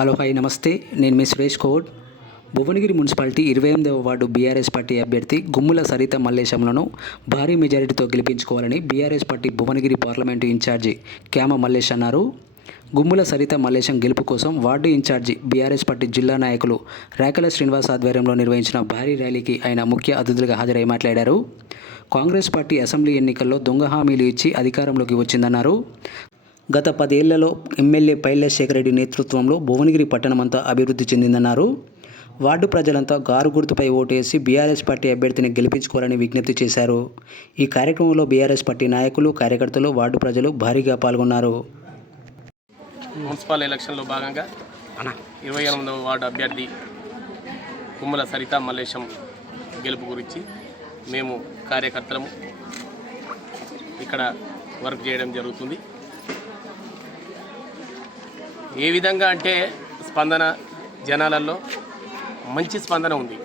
Hello hi నమస్తే. నేను మీ సురేష్ కోడ్. భువనగిరి మున్సిపాలిటీ ఇరవై ఎనిమిదవ వార్డు బీఆర్ఎస్ పార్టీ అభ్యర్థి గుమ్ముల సరిత మల్లేశంలను భారీ మెజారిటీతో గెలిపించుకోవాలని BRS party Bhuvanagiri parliament incharge Kyama Mallesh అన్నారు. గుమ్ముల సరిత మల్లేశం గెలుపు కోసం వార్డు ఇన్ఛార్జి బీఆర్ఎస్ పార్టీ జిల్లా నాయకులు రేకల శ్రీనివాస్ ఆధ్వర్యంలో నిర్వహించిన భారీ ర్యాలీకి ఆయన ముఖ్య అతిథులుగా హాజరై మాట్లాడారు. కాంగ్రెస్ పార్టీ అసెంబ్లీ ఎన్నికల్లో దొంగ హామీలు ఇచ్చి అధికారంలోకి వచ్చిందన్నారు. గత పదేళ్ళలో ఎమ్మెల్యే పైలశేఖర రెడ్డి నేతృత్వంలో భువనగిరి పట్టణమంతా అభివృద్ధి చెందిందన్నారు. వార్డు ప్రజలంతా గారు గుర్తుపై ఓటేసి బీఆర్ఎస్ పార్టీ అభ్యర్థిని గెలిపించుకోవాలని విజ్ఞప్తి చేశారు. ఈ కార్యక్రమంలో బీఆర్ఎస్ పార్టీ నాయకులు కార్యకర్తలు వార్డు ప్రజలు భారీగా పాల్గొన్నారు. మున్సిపల్ ఎలక్షన్లో భాగంగా ఇరవై ఎనిమిదవ వార్డు అభ్యర్థి కుమ్మల సరిత మల్లేశం గెలుపు గురించి మేము కార్యకర్తలము ఇక్కడ వర్క్ చేయడం జరుగుతుంది. ఏ విధంగా అంటే స్పందన జనాలలో మంచి స్పందన ఉంది.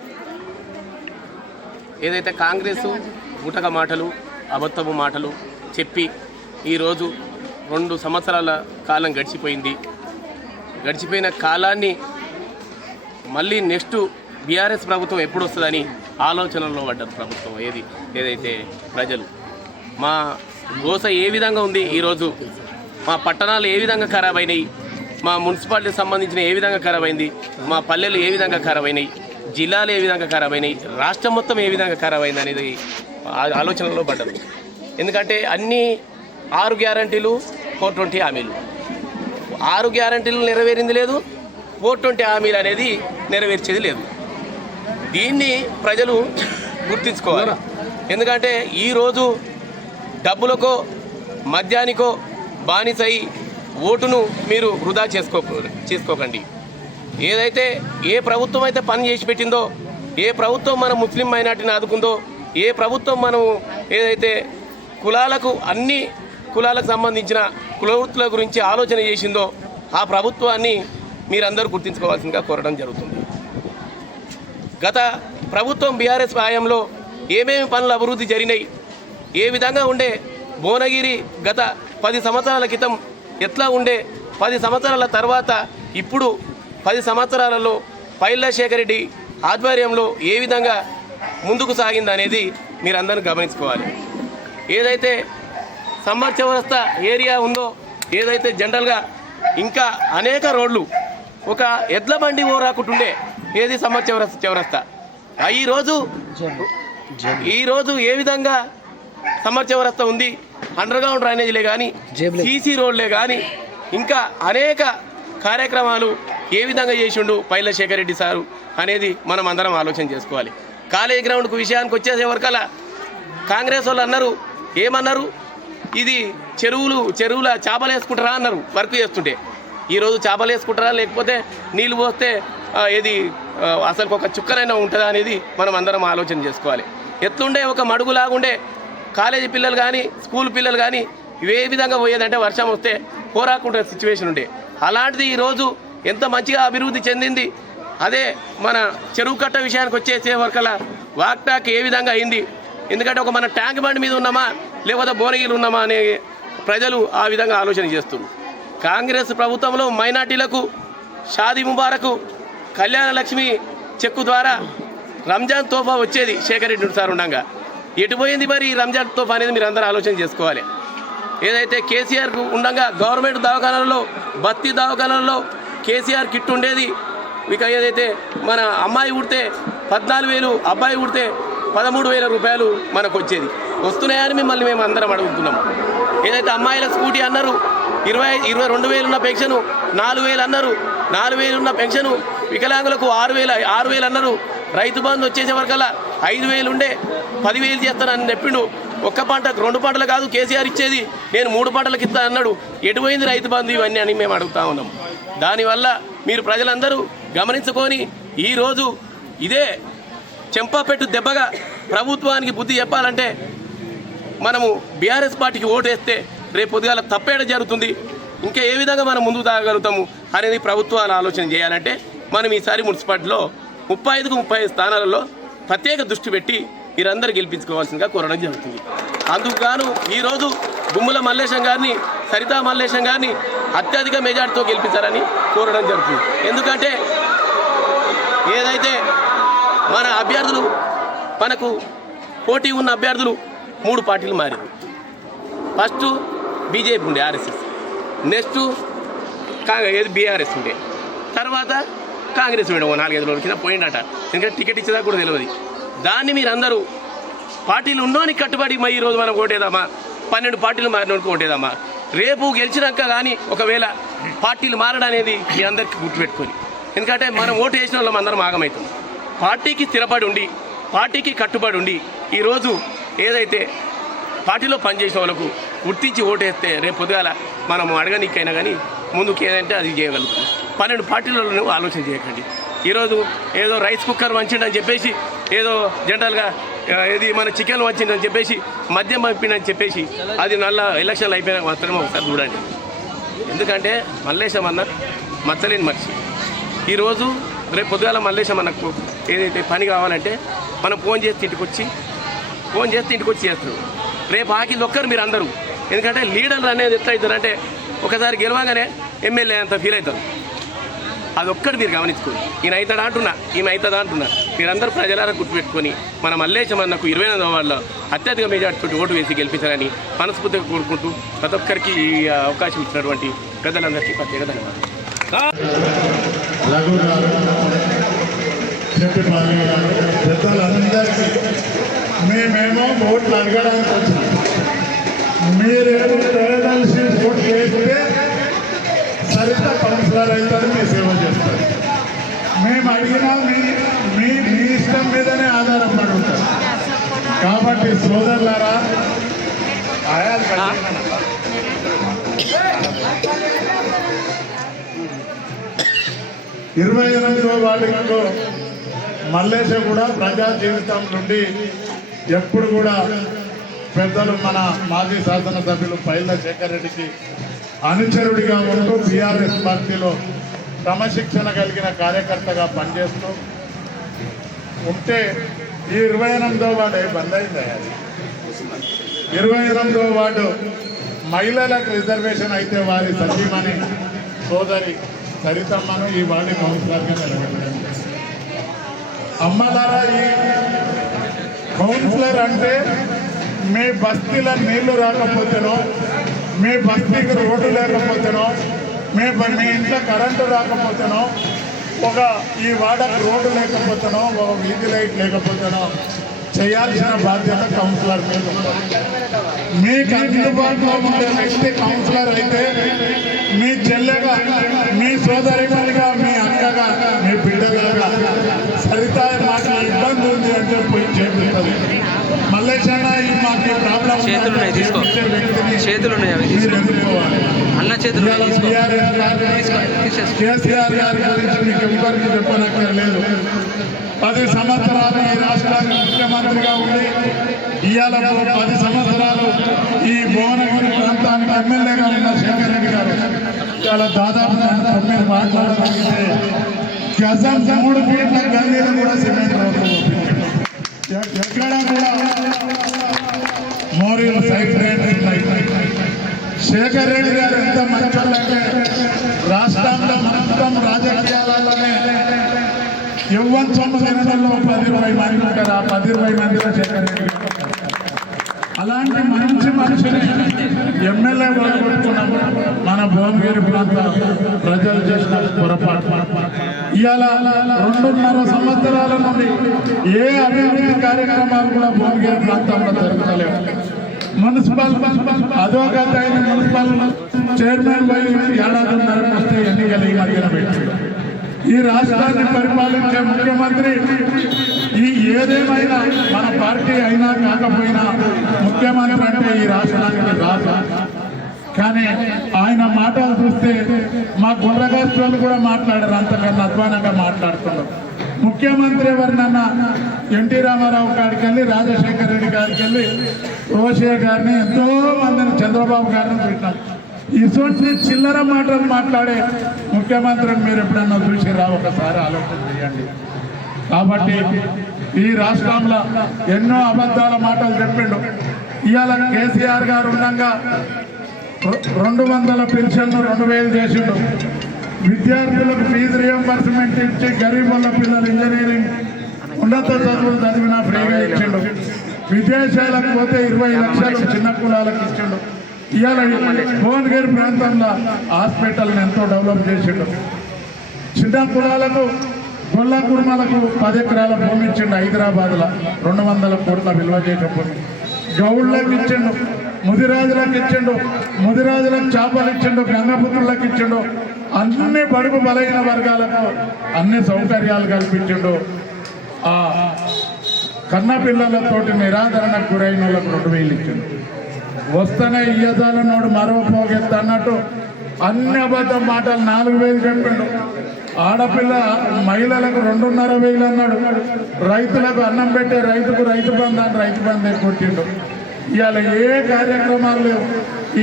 ఏదైతే కాంగ్రెస్ గుటక మాటలు అబద్ధపు మాటలు చెప్పి ఈరోజు రెండు సంవత్సరాల కాలం గడిచిపోయింది. గడిచిపోయిన కాలాన్ని మళ్ళీ నెక్స్ట్ బీఆర్ఎస్ ప్రభుత్వం ఎప్పుడు వస్తుందని ఆలోచనలో పడ్డారు ప్రభుత్వం ఏది? ఏదైతే ప్రజలు. మా గోస ఏ విధంగా ఉంది ఈరోజు మా పట్టణాలు ఏ విధంగా ఖరాబ్ అయినాయి? మా మున్సిపాలిటీకి సంబంధించిన ఏ విధంగా ఖరాబ్ అయింది మా పల్లెలు ఏ విధంగా ఖరాబ్ అయినాయి జిల్లాలు ఏ విధంగా ఖరాబ్ అయినాయి రాష్ట్రం మొత్తం ఏ విధంగా ఖరాబ్ అయింది అనేది ఆలోచనలో పడ్డది ఎందుకంటే అన్ని ఆరు గ్యారంటీలు ఫోర్ ట్వంటీ హామీలు. ఆరు గ్యారంటీలు నెరవేరింది లేదు ఫోర్ ట్వంటీ హామీలు అనేది నెరవేర్చేది లేదు. దీన్ని ప్రజలు గుర్తించుకోవాలి. ఎందుకంటే ఈరోజు డబ్బులకో మద్యానికో బానిసై ఓటును మీరు వృధా చేసుకో చేసుకోకండి. ఏదైతే ఏ ప్రభుత్వం అయితే పని చేసి పెట్టిందో ఏ ప్రభుత్వం మన ముస్లిం మైనార్టీని ఆదుకుందో ఏ ప్రభుత్వం మనము ఏదైతే కులాలకు అన్ని కులాలకు సంబంధించిన కులవృత్తుల గురించి ఆలోచన చేసిందో ఆ ప్రభుత్వాన్ని మీరందరూ గుర్తించుకోవాల్సిందిగా కోరడం జరుగుతుంది. గత ప్రభుత్వం బీఆర్ఎస్ హయాంలో ఏమేమి పనులు అభివృద్ధి జరిగినాయి ఏ విధంగా ఉండే భువనగిరి గత పది సంవత్సరాల క్రితం ఎట్లా ఉండే పది సంవత్సరాల తర్వాత ఇప్పుడు పది సంవత్సరాలలో పైలశేఖర్ రెడ్డి ఆధ్వర్యంలో ఏ విధంగా ముందుకు సాగింది అనేది మీరందరూ గమనించుకోవాలి. ఏదైతే సమ్మర్ చౌరస్త ఏరియా ఉందో ఏదైతే జనరల్గా ఇంకా అనేక రోడ్లు ఒక ఎడ్ల బండి ఓ రాకుంటుండే ఏది సమ్మర్ చౌరస్తా? చౌరస్తా ఈరోజు ఈరోజు ఏ విధంగా సమ్మర్ చౌరస్తా ఉంది? అండర్ గ్రౌండ్ డ్రైనేజీలే కానీ. సీసీ రోడ్లే కానీ ఇంకా అనేక కార్యక్రమాలు ఏ విధంగా చేసిండు పైలశేఖర్ రెడ్డి సారు అనేది మనం అందరం ఆలోచన చేసుకోవాలి. కాలేజ్ గ్రౌండ్కు విషయానికి వచ్చేసే వరకల్లా కాంగ్రెస్ వాళ్ళు అన్నారు ఏమన్నారు? ఇది చెరువులు చెరువుల చేపలు వేసుకుంటారా అన్నారు వర్క్ చేస్తుంటే. ఈరోజు చేపలు వేసుకుంటారా లేకపోతే నీళ్ళు పోస్తే ఆ, అసలు ఒక చుక్కనైనా ఉంటుందా అనేది మనం అందరం ఆలోచన చేసుకోవాలి. ఎట్లుండే ఒక మడుగులాగుండే కాలేజీ పిల్లలు కానీ స్కూల్ పిల్లలు కానీ ఇవే విధంగా పోయేదంటే వర్షం వస్తే పోరాకుంటే సిచ్యువేషన్ ఉండే. అలాంటిది ఈరోజు ఎంత మంచిగా అభివృద్ధి చెందింది. అదే మన చెరువు కట్ట విషయానికి వచ్చేసే వరకల్లా వాక్టాక్ ఏ విధంగా అయింది. ఎందుకంటే ఒక మన ట్యాంక్ బండ్ మీద ఉన్నామా లేకపోతే భువనగిరి ఉన్నామా అనే ప్రజలు ఆ విధంగా ఆలోచన చేస్తున్నారు. కాంగ్రెస్ ప్రభుత్వంలో మైనార్టీలకు షాదీ ముబారకు కళ్యాణ లక్ష్మి చెక్కు ద్వారా రంజాన్ తోఫా వచ్చేది. శేఖర్ రెడ్డి సార్ ఉండగా. ఎటు పోయింది మరి ఈ రంజాన్ తోఫ్ అనేది మీరు అందరూ ఆలోచన చేసుకోవాలి. ఏదైతే కేసీఆర్ ఉండగా గవర్నమెంట్ దవాఖానాలలో బస్తీ దవాఖానాలలో కేసీఆర్ కిట్ ఉండేది ఇక ఏదైతే మన అమ్మాయి ఉడితే పద్నాలుగు వేలు అబ్బాయి ఉడితే పదమూడు వేల రూపాయలు మనకు వచ్చేది వస్తున్నాయని మిమ్మల్ని మేము అందరం అడుగుతున్నాం. ఏదైతే అమ్మాయిల స్కూటీ అన్నారు ఇరవై ఇరవై రెండు వేలు ఉన్న పెన్షన్ నాలుగు వేలు అన్నారు నాలుగు వేలు ఉన్న పెన్షన్ వికలాంగులకు ఆరు వేల ఆరు వేలు అన్నారు రైతు బంధు వచ్చేసే వరకల్లా ఐదు వేలు ఉండే పదివేలు చేస్తానని చెప్పిండు. ఒక్క పంటకు రెండు పంటలు కాదు కేసీఆర్ ఇచ్చేది. నేను మూడు పంటలకు ఇస్తాను అన్నాడు. ఎటుపోయింది రైతు బంధు ఇవన్నీ అని మేము అడుగుతా ఉన్నాం. దానివల్ల మీరు ప్రజలందరూ గమనించుకొని ఈరోజు ఇదే చెంపపెట్టు దెబ్బగా ప్రభుత్వానికి బుద్ధి చెప్పాలంటే మనము బీఆర్ఎస్ పార్టీకి ఓటేస్తే రేపు పొద్దుగాల తప్పేట జరుగుతుంది. ఇంకా ఏ విధంగా మనం ముందుకు తాగలుగుతాము అనేది ప్రభుత్వాలు ఆలోచన చేయాలంటే మనం ఈసారి మున్సిపాలిటీలో ముప్పై ఐదుకు ముప్పై ఐదు స్థానాలలో ప్రత్యేక దృష్టి పెట్టి మీరందరూ గెలిపించుకోవాల్సిందిగా కోరడం జరుగుతుంది. అందుకుగాను ఈరోజు గుమ్మల మల్లేశం గారిని సరితా మల్లేశం గారిని అత్యధిక మెజార్టీతో గెలిపించారని కోరడం జరుగుతుంది. ఎందుకంటే ఏదైతే మన అభ్యర్థులు మనకు పోటీ ఉన్న అభ్యర్థులు మూడు పార్టీలు మారింది ఫస్ట్ బీజేపీ ఉండే ఆర్ఎస్ఎస్. నెక్స్ట్ కాంగ్రెస్ ఏది బీఆర్ఎస్ ఉండే. తర్వాత కాంగ్రెస్ ఉండే నాలుగైదు రోజుల కింద పోయిండట. ఎందుకంటే టికెట్ ఇచ్చేదా కూడా తెలియదు దాన్ని మీరు అందరూ పార్టీలు ఉన్నోనికి కట్టుబడి మా ఈరోజు మనం ఓటేదామా పన్నెండు పార్టీలు మారినోడికి ఓటేదామా రేపు గెలిచినాక కానీ ఒకవేళ పార్టీలు మారడం అనేది మీ అందరికీ గుర్తుపెట్టుకొని. ఎందుకంటే మనం ఓటు వేసిన వాళ్ళం అందరం ఆగమవుతుంది పార్టీకి స్థిరపడి ఉండి పార్టీకి కట్టుబడి ఉండి ఈరోజు ఏదైతే పార్టీలో పనిచేసిన వాళ్ళకు గుర్తించి ఓటేస్తే రేపు పొద్దుగాల మనం అడగనికైనా కానీ ముందుకు ఏదంటే అది చేయగలుగుతాం. పన్నెండు పార్టీలలో ఆలోచన చేయకండి. ఈరోజు ఏదో రైస్ కుక్కర్ వంచిండని చెప్పేసి ఏదో జనరల్గా ఇది ఏది మన చికెన్ వంచిందని చెప్పేసి మద్యం పంపిండని చెప్పేసి అది నల్ల ఎలక్షన్లు అయిపోయిన మాత్రమే ఒకసారి చూడండి. ఎందుకంటే మల్లేశం అన్న మచ్చలేని మనిషి. ఈరోజు రేపు పొద్దుగాల మల్లేశం ఏదైతే పని కావాలంటే మనం ఫోన్ చేసి ఇంటికొచ్చి ఫోన్ చేస్తే ఇంటికి వచ్చి చేస్తారు. రేపు ఆకింది ఒక్కరు మీరు అందరూ. ఎందుకంటే లీడర్లు అనేది ఎట్లా అవుతారంటే ఒకసారి గెలవగానే ఎమ్మెల్యే అంత ఫీల్ అవుతారు. అది ఒక్కటి మీరు గమనించుకోండి. ఈయన అవుతాడా అంటున్నా. ఈమె అవుతుందా అంటున్నా. మీరందరూ ప్రజలారా గుర్తుపెట్టుకొని మన మల్లేశం అన్నకు ఇరవై ఎనిమిది వాళ్ళలో అత్యధిక మెజార్టీ ఓటు వేసి గెలిపించాలని మనస్ఫూర్తిగా కోరుకుంటూ ప్రతి ఒక్కరికి ఈ అవకాశం ఇచ్చినటువంటి పెద్దలందరికీ ప్రత్యేక ధన్యవాదాలు. మేమేమో ఓట్లు అడగడానికి వచ్చినాం. మీరేమో తెలిసి ఓట్లు వేస్తే చరిత్ర కౌన్సిలర్ అవుతారు మీ సేవ చేస్తారు. మేము అడిగినా మీ మీ మీ ఇష్టం మీదనే ఆధారపడి కాబట్టి సోదరులారా ఇరవై ఎనిమిదవ వార్డులో మల్లేశ కూడా ప్రజా జీవితం నుండి ఎప్పుడు కూడా పెద్దలు మన మాజీ శాసనసభ్యులు పైల శేఖర్ రెడ్డికి అనుచరుడిగా ఉంటూ బీఆర్ఎస్ పార్టీలో క్రమశిక్షణ కలిగిన కార్యకర్తగా పనిచేస్తూ ఉంటే ఈ ఇరవై ఎనిమిదో వార్డు బంద్ అయింది అది? ఇరవై ఎనిమిదో వార్డు మహిళలకు రిజర్వేషన్ అయితే వారి సతీమణి సోదరి సరితమ్మను ఈ వార్డు కౌన్సిలర్గా నిలబెట్టారు అమ్మలారా ఈ కౌన్సిలర్ అంటే మీ బస్తీల నీళ్ళు రాకపోతేనో మీ బస్తీకి రోడ్డు లేకపోతేనో మీ మీ ఇంట్లో కరెంటు రాకపోతేనో ఒక ఈ వాడకు రోడ్డు లేకపోతేనో ఒక వీధి లైట్ లేకపోతేనో చేయాల్సిన బాధ్యత కౌన్సిలర్ మీద మీకు అందుబాటులో ఉండే వ్యక్తి కౌన్సిలర్ అయితే మీ చెల్లెగా మీ సోదరిమణిగా మీ చేతులు ఉన్నాయి, తీసుకో. చేతులు ఉన్నాయి, అవి తీసుకో. అన్న చేతులు ఇవాళ తీసుకో తీసుకో కేసీఆర్ గారి గురించి మీకు ఎవరికి చెప్పనక్కర్లేదు. పది సంవత్సరాలు ఈ రాష్ట్రానికి ముఖ్యమంత్రిగా ఉండి ఇవాళ పది సంవత్సరాలు ఈ భువనగిరి ప్రాంతానికి ఎమ్మెల్యేగా ఉన్న శేఖర్ రెడ్డి గారు. చాలా దాదాపు మీరు మాట్లాడగలిగితే గజం మూడు ఫీట్ల గల్లీలు కూడా సిమెంట్ రోడ్లు. ఎక్కడ కూడా మోరీలు సైట్ రేట్లు శేఖర్ రెడ్డి గారు ఎంత మంచి రాష్ట్రంలో మొత్తం రాజకీయాలలోనే యువన్ సొమ్ము పది ఇరవై మంది ఉంటారు. ఆ పది ఇరవై మందిలో శేఖర్ రెడ్డి అలాంటి మంచి మనిషిని ఎమ్మెల్యే కొట్టుకున్నాం మన భువనగిరి ప్రాంత ప్రజలు చేసిన పొరపాటు. ఇవాళ రెండున్నర సంవత్సరాల నుండి ఏ అభివృద్ధి కార్యక్రమాలు కూడా భువనగిరి ప్రాంతంలో జరుగుతలేవు మున్సిపల్ అధోగత అయిన మున్సిపల్ చైర్మన్ పోయి ఏడాదిన్నర వస్తే ఎన్నికలు ఈ మధ్యన ఈ రాష్ట్రాన్ని పరిపాలించే ముఖ్యమంత్రి ఈ ఏదేమైనా మన పార్టీ అయినా కాకపోయినా ముఖ్యమంత్రి అంటే ఈ రాష్ట్రానికి రాజు. కానీ ఆయన మాటలు చూస్తే మా గుర్రగాస్తులు కూడా మాట్లాడారు అంతకన్నా అధ్వానంగా మాట్లాడుతున్నారు. ముఖ్యమంత్రి ఎవరినన్నా ఎన్టీ రామారావు గారికి వెళ్ళి రాజశేఖర రెడ్డి గారికి వెళ్ళి రోషే గారిని ఎంతో మందిని చంద్రబాబు గారిని పెట్టాం ఇటువంటి చిల్లర మాటలు మాట్లాడే ముఖ్యమంత్రిని మీరు ఎప్పుడన్నా చూసిరా ఒకసారి ఆలోచన చేయండి. కాబట్టి ఈ రాష్ట్రంలో ఎన్నో అబద్ధాల మాటలు చెప్పిండు. ఇవాళ కేసీఆర్ గారు ఉండగా రెండు వందల పెన్షన్లు రెండు వేలు చేసిండు. విద్యార్థులకు ఫీజు రియంబర్స్మెంట్ ఇచ్చి గరీబుల పిల్లలు ఇంజనీరింగ్ ఉన్నత చదువులు చదివిన ఫ్రీగా ఇచ్చిండు. విదేశాలకు పోతే ఇరవై లక్షలు చిన్న కులాలకు ఇచ్చిండు. ఇవాళ భువనగిరి ప్రాంతంలో హాస్పిటల్ని ఎంతో డెవలప్ చేసిండు. చిన్న కులాలకు గొల్ల కుర్మలకు పది ఎకరాల భూమి ఇచ్చిండు హైదరాబాద్లో. రెండు వందల కోట్ల విలువ చేసే భూమి. గౌళ్ళకి ఇచ్చిండు ముదిరాజులకు ఇచ్చిండు ముదిరాజులకు చేపలు ఇచ్చిండు గంగపుత్రులకు ఇచ్చిండు. అన్ని బడుగు బలైన వర్గాలకు అన్ని సౌకర్యాలు కల్పించిండు. కన్నపిల్లలతోటి నిరాదరణ గురైన వాళ్ళకు రెండు వేలు ఇచ్చిండు. వస్తేనే ఇయ్యదాలన్నోడు మరో పోగెత్త అన్నట్టు అన్ని అబద్ధం మాటలు నాలుగు వేలు చెప్పిండు. ఆడపిల్ల మహిళలకు రెండున్నర వేలు అన్నాడు. రైతులకు అన్నం పెట్టే రైతుకు రైతు బంధు అని రైతు బంధు కొట్టిండు. ఇవాళ ఏ కార్యక్రమాలు లేవు.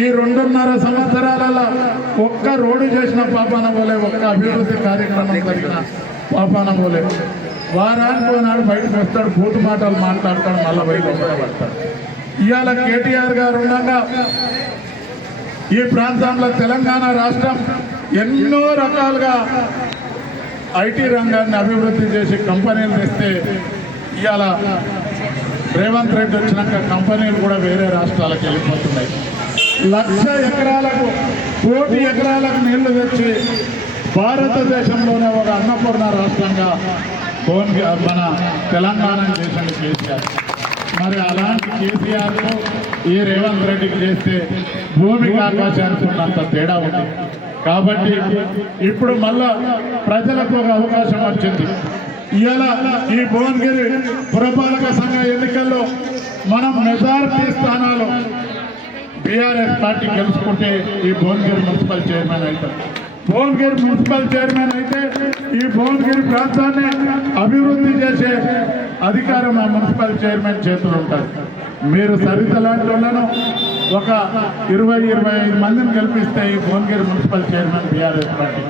ఈ రెండున్నర సంవత్సరాలలో ఒక్క రోడ్డు చేసిన పాపాన పోలే ఒక్క అభివృద్ధి కార్యక్రమం జరిగిన పాపాన పోలే. వారానికి పోనాడు బయటకు వస్తాడు బూతు మాటలు మాట్లాడతాడు మళ్ళీ బయట పడతాడు. ఇవాళ కేటీఆర్ గారు ఉండగా ఈ ప్రాంతంలో తెలంగాణ రాష్ట్రం ఎన్నో రకాలుగా ఐటీ రంగాన్ని అభివృద్ధి చేసి కంపెనీలు తెస్తే ఇవాళ రేవంత్ రెడ్డి వచ్చినాక కంపెనీలు కూడా వేరే రాష్ట్రాలకు వెళ్ళిపోతున్నాయి. లక్ష ఎకరాలకు కోటి ఎకరాలకు నీళ్ళు తెచ్చి భారతదేశంలోనే ఒక అన్నపూర్ణ రాష్ట్రంగా ఫోన్ మన తెలంగాణ చేసింది కేసీఆర్. మరి అలాంటి కేసీఆర్ ఈ రేవంత్ రెడ్డికి చేస్తే భూమికి ఆకాశానికి ఉన్నంత తేడా ఉంది. కాబట్టి ఇప్పుడు మళ్ళా ప్రజలకు ఒక అవకాశం వచ్చింది. ఇలా ఈ భువనగిరి పురపాలక సంఘ ఎన్నికల్లో మనం మెజారిటీ స్థానాలు బీఆర్ఎస్ పార్టీ గెలుచుకుంటే ఈ భువనగిరి మున్సిపల్ చైర్మన్ అవుతాం భువనగిరి మున్సిపల్ చైర్మన్ అయితే ఈ భువనగిరి ప్రాంతాన్ని అభివృద్ధి చేసే అధికారం ఆ మున్సిపల్ చైర్మన్ చేతులు ఉంటారు మీరు సరిత లాంటి ఒక ఇరవై ఇరవై ఐదు మందిని గెలిపిస్తే ఈ Bhuvanagiri municipal chairman BRS party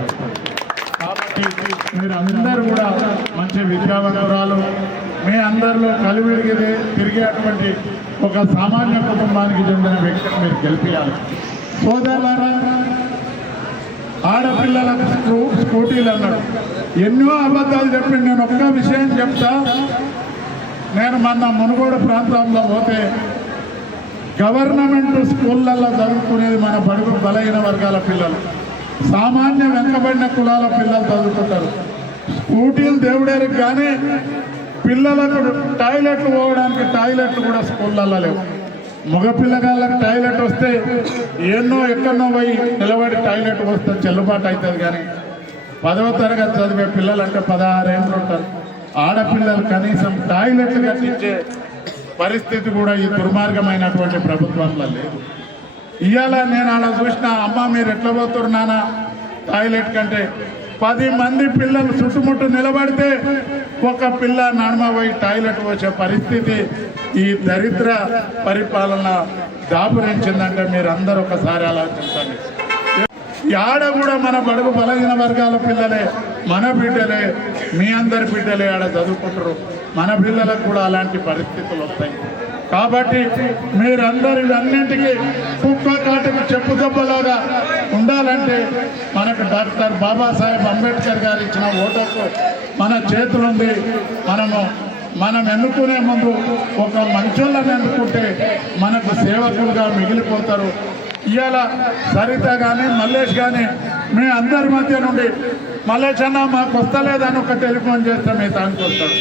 కాబట్టి మీరు అందరూ కూడా మంచి విద్యావంతురాలు. మీ అందరిలో కలివిడిగి తిరిగేటువంటి ఒక సామాన్య కుటుంబానికి చెందిన వ్యక్తిని మీరు గెలిపించాలి సోదరులారా ఆడపిల్లలకు స్కూ- స్కూటీలు అన్నాడు. ఎన్నో అబద్ధాలు చెప్పి నేను ఒక్క విషయం చెప్తా. నేను మొన్న మునుగోడు ప్రాంతంలో పోతే గవర్నమెంట్ స్కూళ్ళల్లో చదువుకునేది మన బడుగు బలహీన వర్గాల పిల్లలు. సామాన్య వెనుకబడిన కులాల పిల్లలు చదువుకుంటారు. స్కూటీలు దేవుడేరు కానీ పిల్లలకు టాయిలెట్లు పోవడానికి టాయిలెట్లు కూడా స్కూళ్ళల్లో లేవు. మగపిల్లగాళ్ళకి టాయిలెట్ వస్తే ఎన్నో ఎక్కడనో పోయి నిలబడి టాయిలెట్ వస్తే చెల్లుబాటు అవుతుంది కానీ పదవ తరగతి చదివే పిల్లలు అంటే పదహారేళ్ళు ఉంటారు. ఆడపిల్లలు కనీసం టాయిలెట్లు కట్టించే పరిస్థితి కూడా ఈ దుర్మార్గమైనటువంటి ప్రభుత్వంలో లేదు. ఇవాళ నేను అలా చూసిన అమ్మ మీరు ఎట్లా పోతున్నారు నాన్న? టాయిలెట్ కంటే పది మంది పిల్లలు చుట్టుముట్టు నిలబడితే ఒక పిల్ల నడమ పోయి టాయిలెట్ వచ్చే పరిస్థితి ఈ దరిద్ర పరిపాలన దాపురించిందంటే మీరు అందరూ ఒకసారి ఆలోచించండి. ఈ ఆడ కూడా మన బడుగు బలహీన వర్గాల పిల్లలే మన బిడ్డలే మీ అందరి బిడ్డలే ఆడ చదువుకుంటారు మన పిల్లలకు కూడా అలాంటి పరిస్థితులు వస్తాయి. కాబట్టి మీరందరూ ఇవన్నింటికి కుక్క కాటికి చెప్పు దెబ్బలాగా ఉండాలంటే మనకు డాక్టర్ బాబాసాహెబ్ అంబేద్కర్ గారు ఇచ్చిన ఓటకు మన చేతులుంది. మనము మనం ఎన్నుకునే ముందు ఒక మంచోళ్ళని ఎన్నుకుంటే మనకు సేవకులుగా మిగిలిపోతారు. ఇవాళ సరిత కానీ మల్లేష్ కానీ మీ అందరి మధ్య నుండి మల్లేష్ అన్న మాకు వస్తలేదని ఒక టెలిఫోన్ చేస్తే మీ దానికి వస్తాడు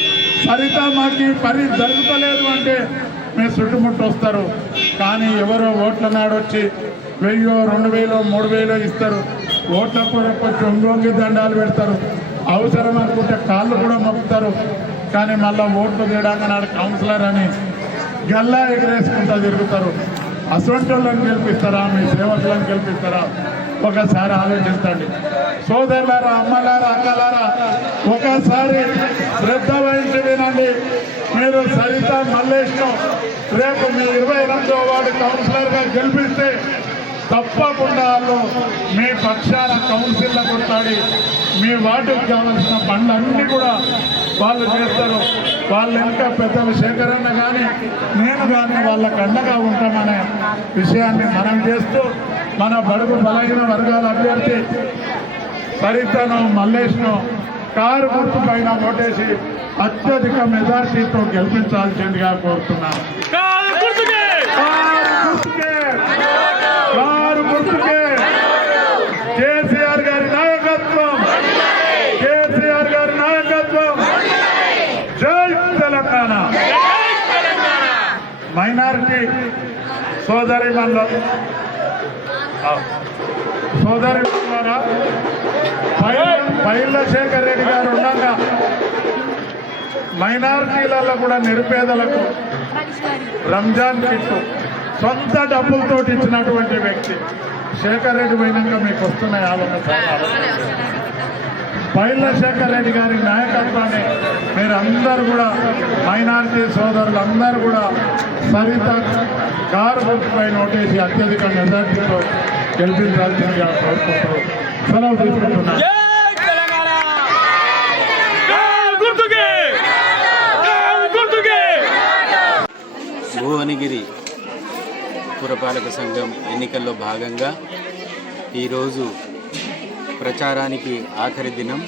సరిత మాకు పని జరుగుతలేదు అంటే మీ చుట్టుముట్టు వస్తారు. కానీ ఎవరో ఓట్ల నాడొచ్చి వెయ్యో రెండు వేలో మూడు వేలో ఇస్తారు. ఓట్ల కొరకు వచ్చి ఒంగొంగి దండాలు పెడతారు. అవసరం అనుకుంటే కాళ్ళు కూడా మొక్కుతారు కానీ మళ్ళీ ఓట్లు తీయడానికి నాడు కౌన్సిలర్ అని గల్లా ఎగరేసుకుంటా తిరుగుతారు. అటువంటి వాళ్ళని గెలిపిస్తారా? మీ సేవకులను గెలిపిస్తారా? ఒకసారి ఆలోచిస్తండి సోదరులారా అమ్మలారా అక్కలారా ఒకసారి శ్రద్ధ వహించి వినండి మీరు సరిత మల్లేష్ను రేపు మీ ఇరవై ఎనిమిదో వార్డు కౌన్సిలర్గా గెలిపిస్తే తప్పకుండా వాళ్ళు మీ పక్షాన కౌన్సిల్లో కొట్టాడి మీ వాటికి కావాల్సిన పనులన్నీ కూడా వాళ్ళు చేస్తారు. వాళ్ళు ఇంకా పెద్దల శేఖరన్న కానీ నేను కానీ వాళ్ళకు అండగా ఉంటామనే విషయాన్ని మనం చేస్తూ మన బడుగు బలహీన వర్గాల అభ్యర్థి సరితను మల్లేష్ను కారు గుర్తు పైన ఓటేసి అత్యధిక మెజార్టీతో గెలిపించాల్సిందిగా కోరుతున్నాను కారు గుర్తుకే కారు గుర్తుకే కేసీఆర్ గారి నాయకత్వం కేసీఆర్ గారి నాయకత్వం జై తెలంగాణ మైనారిటీ సోదరి సోదరి బైళ్ళ శేఖర్ రెడ్డి గారు ఉండగా. మైనారిటీలలో కూడా నిరుపేదలకు రంజాన్ కిట్టు సొంత డబ్బులతో ఇచ్చినటువంటి వ్యక్తి. శేఖర్ రెడ్డి పోయినాక మీకు వస్తున్నాయి? ఆలోచన శేఖర్ రెడ్డి గారి నాయకత్వాన్ని మీరు అందరూ కూడా మైనారిటీ సోదరులు అందరూ కూడా సరిత కారు గుర్తుపై నోటేసి అత్యధిక మెజార్టీతో గెలిపించాల్సిందిగా కోరుకుంటూ సెలవు తీసుకుంటున్నాను. భువనగిరి పురపాలక సంఘం ఎన్నికల్లో భాగంగా ఈరోజు ప్రచారానికి ఆఖరి దినం.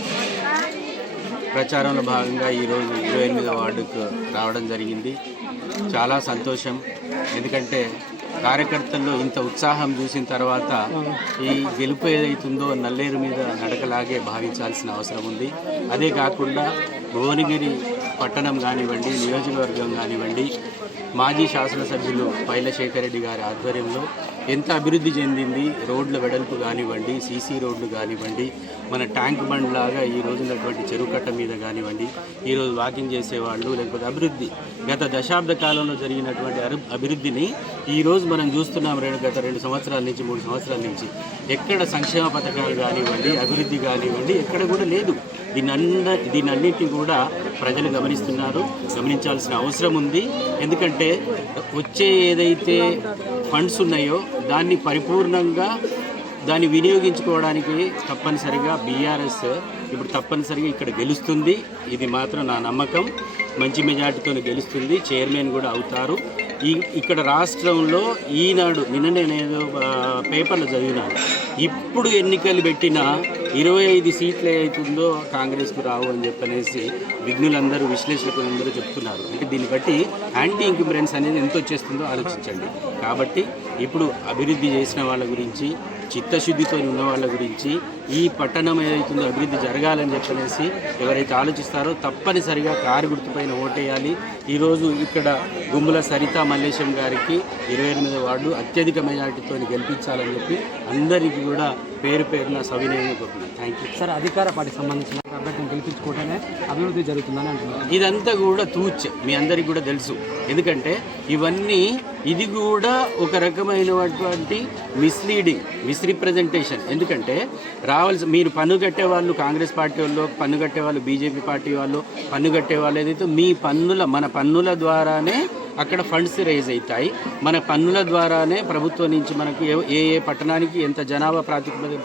ప్రచారంలో భాగంగా ఈరోజు ఇరవై ఎనిమిదో వార్డుకు రావడం జరిగింది. చాలా సంతోషం. ఎందుకంటే కార్యకర్తల్లో ఇంత ఉత్సాహం చూసిన తర్వాత ఈ గెలుపు ఏదైతుందో నల్లేరు మీద నడకలాగే భావించాల్సిన అవసరం ఉంది. అదే కాకుండా భువనగిరి పట్టణం కానివ్వండి నియోజకవర్గం కానివ్వండి మాజీ శాసనసభ్యులు పైలశేఖర్ రెడ్డి గారి ఆధ్వర్యంలో ఎంత అభివృద్ధి చెందింది? రోడ్ల వెడల్పు కానివ్వండి సీసీ రోడ్లు కానివ్వండి మన ట్యాంక్ బండ్ లాగా ఈ రోజునటువంటి చెరుకట్ట చెరువు కట్ట మీద కానివ్వండి ఈరోజు వాకింగ్ చేసేవాళ్ళు లేకపోతే అభివృద్ధి గత దశాబ్ద కాలంలో జరిగినటువంటి అభివృద్ధిని ఈరోజు మనం చూస్తున్నాం రెండు గత రెండు సంవత్సరాల నుంచి మూడు సంవత్సరాల నుంచి. ఎక్కడ సంక్షేమ పథకాలు కానివ్వండి అభివృద్ధి కానివ్వండి ఎక్కడ కూడా లేదు. దీనన్న దీనన్నింటినీ కూడా ప్రజలు గమనిస్తున్నారు. గమనించాల్సిన అవసరం ఉంది. ఎందుకంటే వచ్చే ఏదైతే ఫండ్స్ ఉన్నాయో దాన్ని పరిపూర్ణంగా దాన్ని వినియోగించుకోవడానికి తప్పనిసరిగా బీఆర్ఎస్ ఇప్పుడు తప్పనిసరిగా ఇక్కడ గెలుస్తుంది. ఇది మాత్రం నా నమ్మకం. మంచి మెజార్టీతో గెలుస్తుంది. చైర్మన్ కూడా అవుతారు. ఈ ఇక్కడ రాష్ట్రంలో ఈనాడు నిన్న నేను పేపర్లో చదివినాను. ఇప్పుడు ఎన్నికలు పెట్టిన ఇరవై ఐదు సీట్లు ఏదైతుందో కాంగ్రెస్కు రావు అని చెప్పనేసి విఘ్నులందరూ విశ్లేషకులందరూ చెప్తున్నారు. అంటే దీన్ని బట్టి యాంటీ ఇంక్యుమరెన్స్ అనేది ఎంత వచ్చేస్తుందో ఆలోచించండి. కాబట్టి ఇప్పుడు అభివృద్ధి చేసిన వాళ్ళ గురించి చిత్తశుద్ధితో ఉన్న వాళ్ళ గురించి ఈ పట్టణం ఏదైతుందో అభివృద్ధి జరగాలని చెప్పనేసి ఎవరైతే ఆలోచిస్తారో తప్పనిసరిగా కారు గుర్తుపైన ఓటేయాలి. ఈరోజు ఇక్కడ గుమ్ముల సరిత మల్లేశం గారికి ఇరవై ఎనిమిది వార్డు అత్యధిక మెజార్టీతో గెలిపించాలని చెప్పి అందరికీ కూడా పేరు పేరున సవినయంగా కోరుతున్నాను. థ్యాంక్ యూ సార్ అధికార పార్టీ సంబంధించిన అభ్యర్థిని గెలిపించుకోవటమే అభివృద్ధి జరుగుతుందని అంటున్నారు. ఇదంతా కూడా తూచ్ మీ అందరికీ కూడా తెలుసు. ఎందుకంటే ఇవన్నీ ఇది కూడా ఒక రకమైనటువంటి మిస్లీడింగ్ మిస్రిప్రజెంటేషన్ ఎందుకంటే రావాల్సి మీరు పన్ను కట్టే వాళ్ళు కాంగ్రెస్ పార్టీ వాళ్ళు పన్ను కట్టే వాళ్ళు బీజేపీ పార్టీ వాళ్ళు పన్ను కట్టే వాళ్ళు ఏదైతే మీ పన్నుల మన పన్నుల ద్వారానే అక్కడ ఫండ్స్ రేజ్ అవుతాయి. మన పన్నుల ద్వారానే ప్రభుత్వం నుంచి మనకు ఏ- ఏ పట్టణానికి ఎంత జనాభా ప్రాతిపది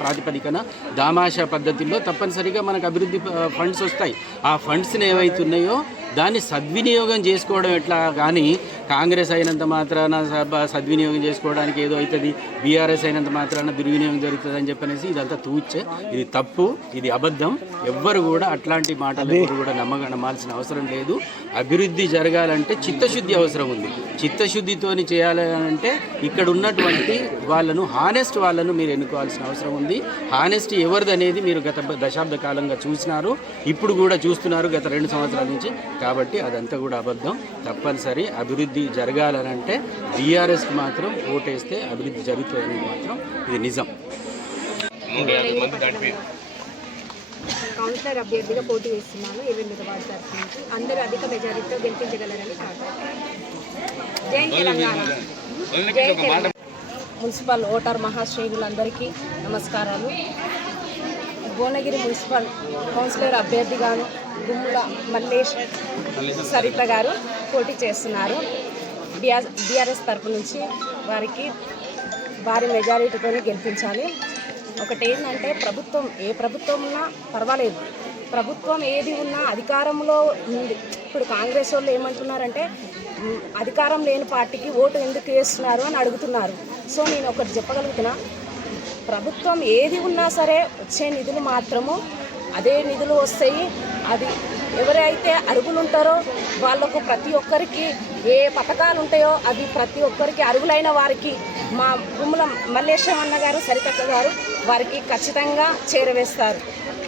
ప్రాతిపదికన దామాషా పద్ధతిలో తప్పనిసరిగా మనకు అభివృద్ధి ఫండ్స్ వస్తాయి. ఆ ఫండ్స్ని ఏవైతున్నాయో దాన్ని సద్వినియోగం చేసుకోవడం ఎట్లా? కానీ కాంగ్రెస్ అయినంత మాత్రాన సద్వినియోగం చేసుకోవడానికి ఏదో అవుతుంది. బీఆర్ఎస్ అయినంత మాత్రాన దుర్వినియోగం జరుగుతుంది అని చెప్పనేసి ఇదంతా తూచే. ఇది తప్పు ఇది అబద్ధం. ఎవ్వరు కూడా అట్లాంటి మాటలు ఎవరు కూడా నమ్మక నమ్మాల్సిన అవసరం లేదు. అభివృద్ధి జరగాలంటే చిత్తశుద్ధి అవసరం ఉంది. చిత్తశుద్ధితోని చేయాలంటే ఇక్కడ ఉన్నటువంటి వాళ్ళను హానెస్ట్ వాళ్ళను మీరు ఎన్నుకోవాల్సిన అవసరం ఉంది. హానెస్ట్ ఎవరిది అనేది మీరు గత దశాబ్ద కాలంగా చూసినారు. ఇప్పుడు కూడా చూస్తున్నారు గత రెండు సంవత్సరాల నుంచి. కాబట్టి అదంతా కూడా అబద్ధం. తప్పనిసరి. అభివృద్ధి జరగాలనంటే బీఆర్ఎస్కి మాత్రం ఓటేస్తే అభివృద్ధి జరుగుతుంది మాత్రం ఇది నిజం. కౌన్సిలర్ అభ్యర్థిగా పోటీ చేస్తున్నాను ఇరవై ఎనిమిది వార్డు తరఫు నుంచి. అందరూ అధిక మెజారిటీతో గెలిపించగలరని కాదు. జై తెలంగాణ. జై తెలంగాణ. మున్సిపల్ ఓటర్ మహాశ్రేణులందరికీ నమస్కారాలు. భువనగిరి మున్సిపల్ కౌన్సిలర్ అభ్యర్థిగాను గుమ్ముల మల్లేష్ సరిత గారు పోటీ చేస్తున్నారు. బిఆర్ బీఆర్ఎస్ తరపు నుంచి వారికి భారీ మెజారిటీతో గెలిపించాలి. ఒకటి ఏంటంటే ప్రభుత్వం ఏ ప్రభుత్వం ఉన్నా పర్వాలేదు. ప్రభుత్వం ఏది ఉన్నా అధికారంలో ఉంది. ఇప్పుడు కాంగ్రెస్ వాళ్ళు ఏమంటున్నారంటే అధికారం లేని పార్టీకి ఓటు ఎందుకు వేస్తున్నారు? అని అడుగుతున్నారు. సో నేను ఒకటి చెప్పగలుగుతున్నా. ప్రభుత్వం ఏది ఉన్నా సరే వచ్చే నిధులు మాత్రము అదే నిధులు వస్తాయి. అది ఎవరైతే అరుగులు ఉంటారో వాళ్ళకు ప్రతి ఒక్కరికి ఏ పథకాలు ఉంటాయో అవి ప్రతి ఒక్కరికి అరుగులైన వారికి మా భూముల మల్లేశం అన్న గారు సరితక్క గారు వారికి ఖచ్చితంగా చేరవేస్తారు.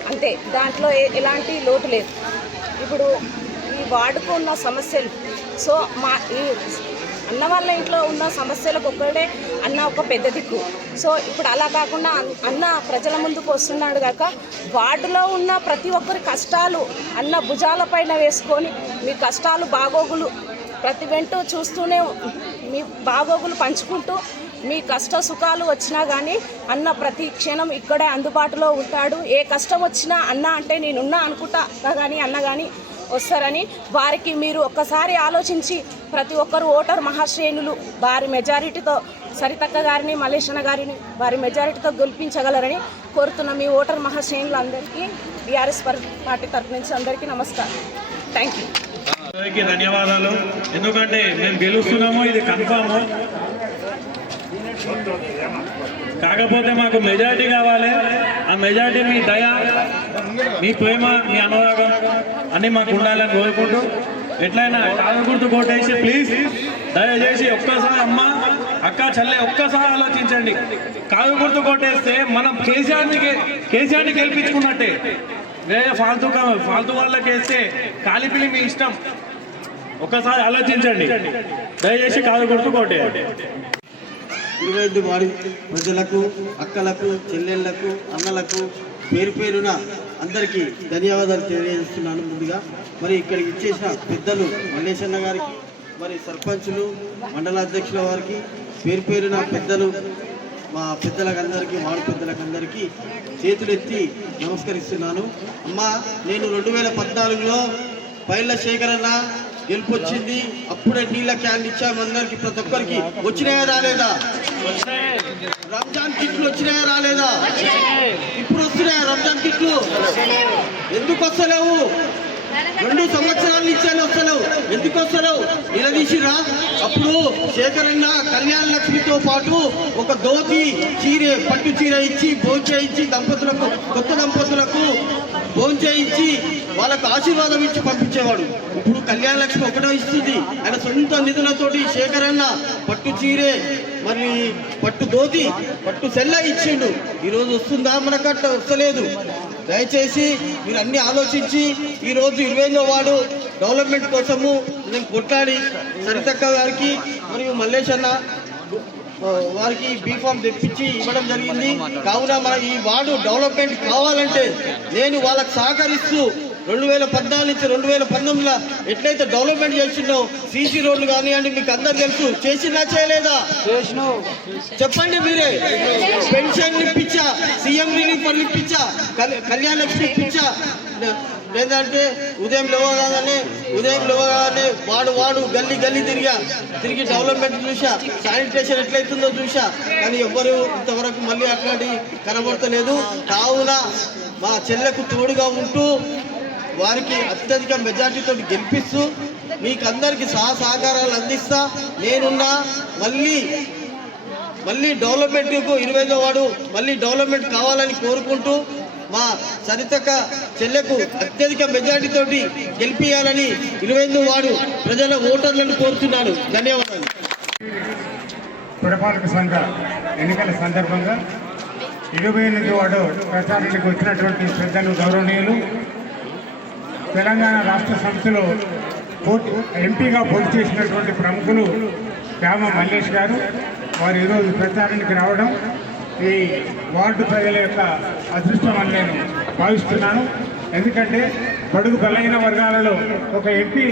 అంతే దాంట్లో ఏ- ఎలాంటి లోటు లేదు. ఇప్పుడు ఈ వార్డుకు ఉన్న సమస్యలు సో మా ఈ అన్న వాళ్ళ ఇంట్లో ఉన్న సమస్యలకు ఒక్కడే అన్న ఒక పెద్ద దిక్కు. సో ఇప్పుడు అలా కాకుండా అన్న ప్రజల ముందుకు వస్తున్నాడు కాక వార్డులో ఉన్న ప్రతి ఒక్కరి కష్టాలు అన్న భుజాలపైన వేసుకొని మీ కష్టాలు బాగోగులు ప్రతి వెంటూ చూస్తూనే మీ బాగోగులు పంచుకుంటూ మీ కష్ట సుఖాలు వచ్చినా కానీ అన్న ప్రతి క్షణం ఇక్కడే అందుబాటులో ఉంటాడు. ఏ కష్టం వచ్చినా అన్న అంటే నేనున్నా అనుకుంటా కానీ అన్న కానీ వస్తారని వారికి మీరు ఒక్కసారి ఆలోచించి ప్రతి ఒక్కరు ఓటర్ మహాశ్రేణులు వారి మెజారిటీతో సరితక్క గారిని మలేషణ గారిని వారి మెజారిటీతో గెలిపించగలరని కోరుతున్న మీ ఓటర్ మహాశ్రేణులు అందరికీ బీఆర్ఎస్ పార్టీ తరఫు నుంచి అందరికీ నమస్కారం. థ్యాంక్ యూ అందరికీ ధన్యవాదాలు. ఎందుకంటే మేము గెలుస్తున్నాము ఇది కన్ఫామ్ కాకపోతే మాకు మెజారిటీ కావాలి. ఆ మెజారిటీ మీ దయ మీ ప్రేమ మీ అనురాగం అన్నీ మాకు ఉండాలని కోరుకుంటూ ఎట్లయినా కాలు గుర్తు కోటేసి ప్లీజ్ దయచేసి ఒక్కసారి అమ్మ అక్క చల్లే ఒక్కసారి ఆలోచించండి. కాలు గుర్తు మనం కేసీఆర్ని కేసీఆర్ని గెలిపించుకున్నట్టే. వేరే ఫాల్తూ ఫాల్తూ వాళ్ళకి వేస్తే కాలిపిలి మీ ఇష్టం. ఒక్కసారి ఆలోచించండి. దయచేసి కాలు గుర్తు ఇరవై ఐదు ప్రజలకు అక్కలకు చెల్లెళ్ళకు అన్నలకు పేరు పేరున అందరికీ ధన్యవాదాలు తెలియజేస్తున్నాను ముందుగా. మరి ఇక్కడికి ఇచ్చేసిన పెద్దలు మల్లేశన్న గారికి మరి సర్పంచులు మండల అధ్యక్షుల వారికి పేరు పేరున పెద్దలు మా పెద్దలకు అందరికీ వార్డు పెద్దలకు అందరికీ చేతులెత్తి నమస్కరిస్తున్నాను. అమ్మా నేను రెండు వేల పద్నాలుగులో పైళ్ళ శేఖరన్న గెలుపు వచ్చింది అప్పుడే నీళ్ళ క్యాన్ ఇచ్చాము అందరికి ప్రతి ఒక్కరికి. వచ్చినాయా రాలేదా? రంజాన్ కిట్లు వచ్చినాయా రాలేదా? ఇప్పుడు వస్తున్నాయా రంజాన్ కిట్లు? ఎందుకు వస్తలేవు? రెండు సంవత్సరాల నుంచి వస్తలేవు. ఎందుకు వస్తలేవు? నిలదీసిరా? అప్పుడు శేఖరన్న కళ్యాణ లక్ష్మితో పాటు ఒక ధోతి చీర పట్టు చీర ఇచ్చి భోంచేయించి దంపతులకు కొత్త దంపతులకు భోంచేయించి వాళ్ళకు ఆశీర్వాదం ఇచ్చి పంపించేవాడు. ఇప్పుడు కళ్యాణ లక్ష్మి ఒకటో ఇస్తుంది. ఆయన సొంత నిధులతోటి శేఖరన్న పట్టు చీరే మరి పట్టు దోతి పట్టు సెల్ల ఇచ్చిండు. ఈరోజు వస్తుందా మనకట్ట వస్తలేదు. దయచేసి మీరు అన్ని ఆలోచించి ఈరోజు ఇరవైలో వాడు డెవలప్మెంట్ కోసము నేను కొట్లాడి సరితక్క గారికి మరియు మల్లేష్ అన్న వారికి బీఫామ్ తెప్పించి ఇవ్వడం జరిగింది. కావున మన ఈ వార్డు డెవలప్మెంట్ కావాలంటే నేను వాళ్ళకి సహకరిస్తూ రెండు వేల పద్నాలుగు నుంచి రెండు వేల పంతొమ్మిదిలో ఎట్లయితే డెవలప్మెంట్ చేసిందో సీసీ రోడ్లు కానివ్వండి మీకు అందరు తెలుసు. చేసినా చేయలేదా? చెప్పండి మీరే. పెన్షన్ ఇప్పించా పల్లి పిచ్చ కళ్యాణ లక్ష్మి లేదంటే ఉదయం లేవగానే ఉదయం లేవగానే వాడు వాడు గల్లీ గల్లీ తిరిగా. తిరిగి డెవలప్మెంట్ చూసా శానిటేషన్ ఎట్లయితుందో చూసా కానీ ఎవ్వరు ఇంతవరకు మళ్ళీ అట్లాంటి కనబడతలేదు. కావున మా చెల్లెకు తోడుగా ఉంటూ వారికి అత్యధిక మెజార్టీతో గెలిపిస్తూ మీకు అందరికి సహా సహకారాలు అందిస్తా. నేనున్నా మళ్ళీ మళ్ళీ డెవలప్మెంట్కు ఇరవై వాడు మళ్ళీ డెవలప్మెంట్ కావాలని కోరుకుంటూ మా సరితక చెల్లెకు అత్యధిక మెజారిటీతో గెలిపియాలని ఇరవై వాడు ప్రజల ఓటర్లను కోరుతున్నాను ధన్యవాదాలు. పురపాలక సంఘ ఎన్నికల సందర్భంగా ఇరవై ఎనిమిది వాడు ప్రచారానికి వచ్చినటువంటి శ్రద్ధలు గౌరవనీయులు తెలంగాణ రాష్ట్ర సమితిలో ఎంపీగా పోటీ చేసినటువంటి ప్రముఖులు రామ మల్లేష్ గారు వారు ఈరోజు ప్రచారానికి రావడం ఈ వార్డు ప్రజల యొక్క అదృష్టం అని నేను భావిస్తున్నాను. ఎందుకంటే బడుగు బలైన వర్గాలలో ఒక ఎంపీ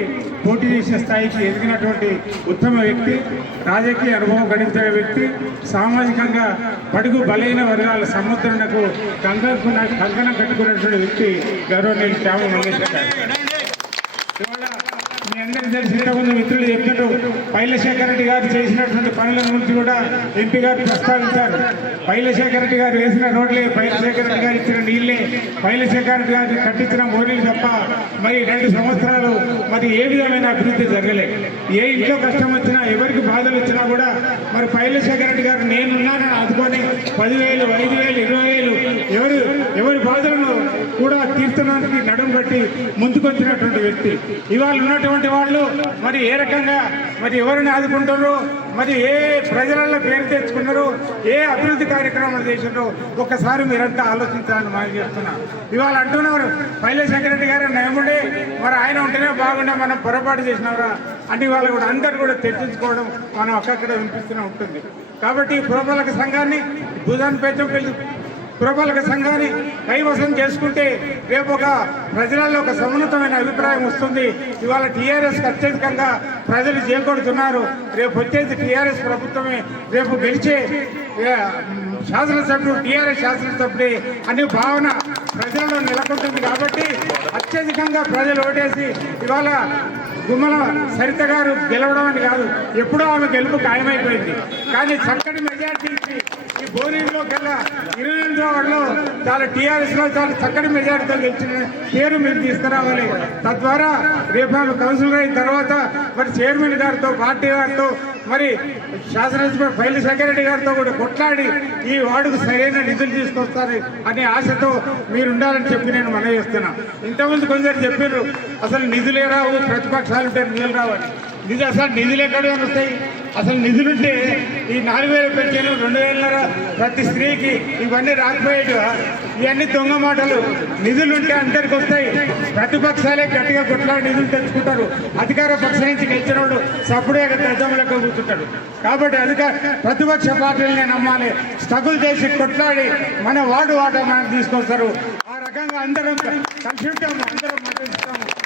పోటీ చేసే స్థాయికి ఎదిగినటువంటి ఉత్తమ వ్యక్తి రాజకీయ అనుభవం గడించిన వ్యక్తి సామాజికంగా బడుగు బలైన వర్గాల సముద్రణకు కంకణ కంకణం కట్టుకున్నటువంటి వ్యక్తి గౌరవనీయులు శ్యామ మంగేశ్వర గారు. అందరికీ తెలిసి ఇంతకుముందు మిత్రులు చెప్పినట్టు పైలశేఖర రెడ్డి గారు చేసినటువంటి పనుల గురించి కూడా ఎంపీ గారు ప్రస్తావించారు. పైలశేఖర రెడ్డి గారు వేసిన రోడ్లే పైలశేఖర రెడ్డి గారు ఇచ్చిన నీళ్ళే పైలశేఖర రెడ్డి గారు కట్టించిన మోరీలు తప్ప మరి రెండు సంవత్సరాలు మరి ఏ విధమైన అభివృద్ధి జరగలే. ఏ ఇంట్లో కష్టం వచ్చినా ఎవరికి బాధలు వచ్చినా కూడా మరి పైలశేఖర రెడ్డి గారు నేనున్నానని ఆదుకొని పదివేలు ఐదు వేలు ఇరవై వేలు ఎవరు ఎవరి బాధలను కూడా తీర్చడానికి కట్టి బట్టి ముందుకొచ్చినటువంటి వ్యక్తి. ఇవాళ ఉన్నటువంటి వాళ్ళు మరి ఏ రకంగా మరి ఎవరిని ఆదుకుంటారు మరి ఏ ప్రజలలో పేరు తెచ్చుకున్నారు? ఏ అభివృద్ధి కార్యక్రమాలు చేసినారో ఒక్కసారి మీరంతా ఆలోచించాలని మనం చెప్తున్నా ఇవాళ అంటున్నారు పైలశంకర శంకరెడ్డి గారు నయముడే మరి ఆయన ఉంటేనే బాగుండే మనం పొరపాటు చేసినారా అని వాళ్ళు కూడా అందరు కూడా చర్చించుకోవడం మనం అక్కడక్కడ వినిపిస్తూనే ఉంటుంది. కాబట్టి పురపాలక సంఘాన్ని భూదాన్ పెంచం పురపాలక సంఘాన్ని కైవసం చేసుకుంటే రేపు ఒక ప్రజలలో ఒక సమున్నతమైన అభిప్రాయం వస్తుంది. ఇవాళ టీఆర్ఎస్ అత్యధికంగా ప్రజలు చేకొడుతున్నారు రేపు వచ్చేది టీఆర్ఎస్ ప్రభుత్వమే. రేపు గెలిచే శాసనసభ్యుడు టీఆర్ఎస్ శాసనసభ్యుడి అనే భావన ప్రజలలో నెలకొంటుంది కాబట్టి అత్యధికంగా ప్రజలు ఓటేసి ఇవాళ గుమ్మల సరిత గారు గెలవడం అని కాదు ఎప్పుడో ఆమె గెలుపు ఖాయమైపోయింది. కానీ చక్కటి మెజార్టీ ఈ బోరింగ్లో కల్లా ఇరవై ఎనిమిదో వార్డులో చాలా టీఆర్ఎస్లో చాలా చక్కటి మెజార్టీతో గెలిచిన పేరు మీరు తీసుకురావాలి. తద్వారా రేపు ఆమె కౌన్సిలర్ అయిన తర్వాత మరి చైర్మన్ గారితో పార్టీ గారితో మరి శాసనసభ ఫైల్ సెక్రటరీ గారితో కూడా కొట్లాడి ఈ వార్డుకు సరైన నిధులు తీసుకొస్తారు అనే ఆశతో మీరు ఉండాలని చెప్పి నేను మనవి చేస్తున్నా. ఇంతకుముందు కొందరు చెప్పారు అసలు నిధులే రావు ప్రతిపక్షాలు ఉంటే నిధులు రావని. నిధి అసలు నిధులు ఎక్కడ వస్తాయి అసలు నిధులుంటే ఈ నాలుగు వేల పెన్షన్లు రెండు వేలన్నర ప్రతి స్త్రీకి ఇవన్నీ రాకపోయేటివా ఇవన్నీ దొంగ మాటలు. నిధులుంటే అందరికి వస్తాయి. ప్రతిపక్షాలే గట్టిగా కొట్లాడి నిధులు తెచ్చుకుంటారు. అధికార పక్షం నుంచి గెలిచిన వాడు సప్పుడే గజంలోకి కూర్చుంటాడు కాబట్టి అధికార ప్రతిపక్ష పార్టీలనే నమ్మాలి. స్ట్రగుల్ చేసి కొట్లాడి మన వార్డు వాటా మనకు తీసుకొస్తారు. ఆ రకంగా అందరం కలిసి ఉంటాము అందరం మద్దతిస్తాము.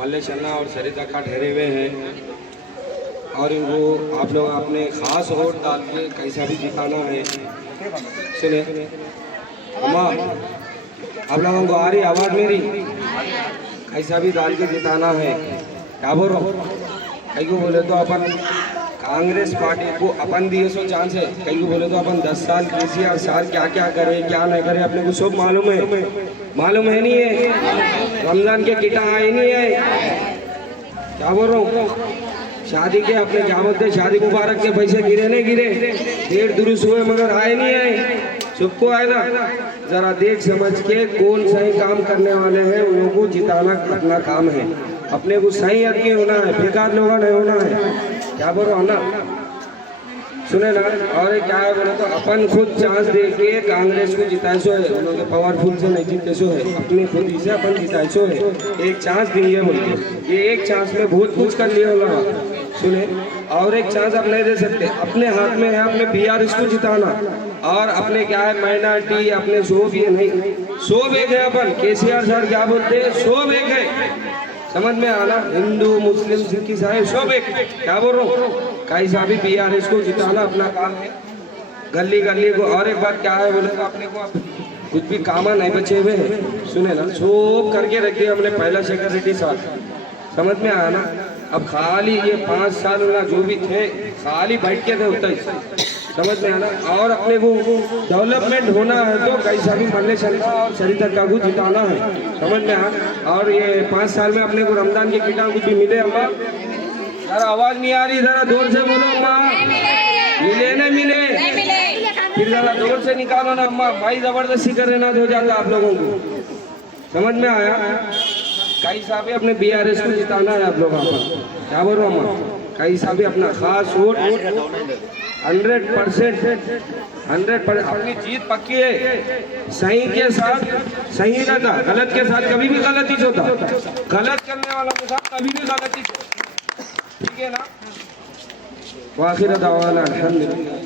मल्लेश अन्ना और सरिता खा ठहरे हुए हैं। और इनको आप लोग अपने ख़ास वोट डाल के कैसा भी जिताना है। सुने। अम्मा, आप लोगों को आ रही आवाज़ मेरी? कैसा भी डाल के जिताना है। क्या रहा कहीं को बोले तो अपन कांग्रेस पार्टी को अपन दिए सो चांस है। कहीं को बोले तो अपन दस साल केसीआर साल क्या क्या करे, क्या नहीं करे, अपने को सब मालूम है। मालूम है नहीं है। रमज़ान के किटा आए नहीं है। क्या बोल रहा हूँ? शादी के अपने क्या बोलते शादी मुबारक के पैसे गिरे नहीं गिरे। डेढ़ दुरुस्त हुए मगर आए नहीं आए सबको आए ना। जरा देख समझ के कौन सही काम करने वाले हैं उन लोगों को जिताना अपना काम है। अपने को सही आदमी होना है, बेकार लोगों नहीं होना है। क्या बोल रहा ना सुने ना और क्या है बोले तो अपन खुद चांस दे के कांग्रेस को जिताए सो है। उन पावरफुल से नहीं जीते सो है। अपने खुद ही से अपन जिताए सो है। एक चांस देंगे बोलते ये एक चांस में बहुत कुछ कर लिया होगा। सुने? और एक चांस आप नहीं दे सकते। अपने हाथ में है, अपने बी आर को जिताना। और अपने क्या है माइनॉरिटी अपने सोब ये नहीं। सोब एक है अपन। के सी आर सर क्या बोलते हैं? सोब एक है समझ में आना? हिंदू, मुस्लिम सिख ईसाई सब एक। क्या बोल रहा हूँ? कैसा भी बी आर को जिताना अपना काम है। गली गली को और एक बात क्या है बोले तो अपने को कुछ भी कामा नहीं बचे हुए हैं। सुने ना, सब करके रख दिया हमने पहला शेखर रेड्डी साहब समझ में आया ना अब खाली ये पाँच साल वाला जो भी थे, खाली बैठ के थे उतना। ही समझ में आना। और अपने को डेवलपमेंट होना है तो कैसा भी मरने सरिता का को जिताना है। समझ में आना। और ये पाँच साल में अपने को रमज़ान के कीटा कुछ भी मिले अम्मा? जरा आवाज़ नहीं आ रही, जरा ज़ोर से बोलो अम्मा। मिले न मिले? फिर जरा ज़ोर से निकालो ना अम्मा। भाई ज़बरदस्ती कर ना हो जाता आप लोगों को। समझ में आया? कई साहब अपने बी आर एस को जिताना है आप लोगों को क्या बोलो अम्मा? कई साहब अपना खास vote hundred percent hundred percent अपनी जीत पक्की है। सही के साथ सही ना था गलत के साथ कभी भी गलत ही होता। गलत करने वालों के साथ कभी भी गलत ही ठीक है ना? वाखिर दावाना अल्हम्दुलिल्लाह।